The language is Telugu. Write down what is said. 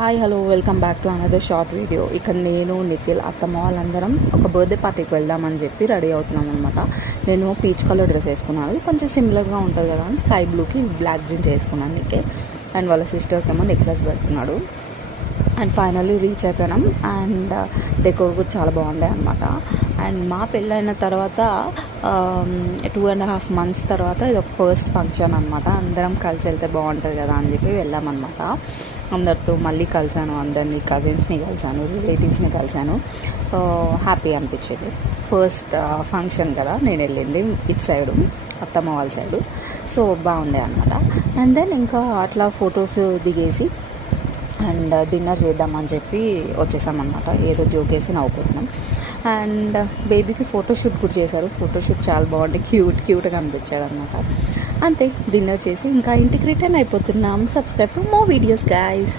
Hi hello welcome back to another short video. ఇక్కడ నేను నిఖిల్ అత్తమ్మ వాళ్ళందరం ఒక బర్త్డే పార్టీకి వెళ్దామని చెప్పి రెడీ అవుతున్నాం అనమాట. నేను పీచ్ కలర్ డ్రెస్ వేసుకున్నాను, కొంచెం సిమిలర్గా ఉంటుంది కదా అని స్కై బ్లూకి బ్లాక్ జీన్స్ వేసుకున్నాను నీకే. అండ్ వాళ్ళ సిస్టర్కి ఏమో నెక్లెస్ పెడుతున్నాడు. అండ్ ఫైనల్లీ రీచ్ అయిపోయినాం. అండ్ డెకోర్ కూడా చాలా బాగుండే అనమాట. అండ్ మా పెళ్ళైన తర్వాత 2.5 months తర్వాత ఇది ఒక ఫస్ట్ ఫంక్షన్ అనమాట. అందరం కలిసి వెళ్తే బాగుంటుంది కదా అని చెప్పి వెళ్ళామన్నమాట. అందరితో మళ్ళీ కలిసాను, అందరినీ కజిన్స్ని కలిసాను, రిలేటివ్స్ని కలిసాను. హ్యాపీ అనిపించేది. ఫస్ట్ ఫంక్షన్ కదా నేను వెళ్ళింది, ఇటు సైడు అత్తమ్మ వాళ్ళ సైడు. సో బాగుండే అనమాట. అండ్ దెన్ ఇంకా అట్లా ఫొటోస్ దిగేసి అండ్ డిన్నర్ చేద్దామని చెప్పి వచ్చేసామన్నమాట. ఏదో జోకేసి నవ్వుకుంటున్నాం. అండ్ బేబీకి ఫోటోషూట్ కూడా చేశారు. ఫోటోషూట్ చాలా బాగుంది, క్యూట్గా అనిపించాడు అనమాట. అంతే, డిన్నర్ చేసి ఇంకా ఇంటికి రిటర్న్ అయిపోతున్నాం. Subscribe for more videos guys.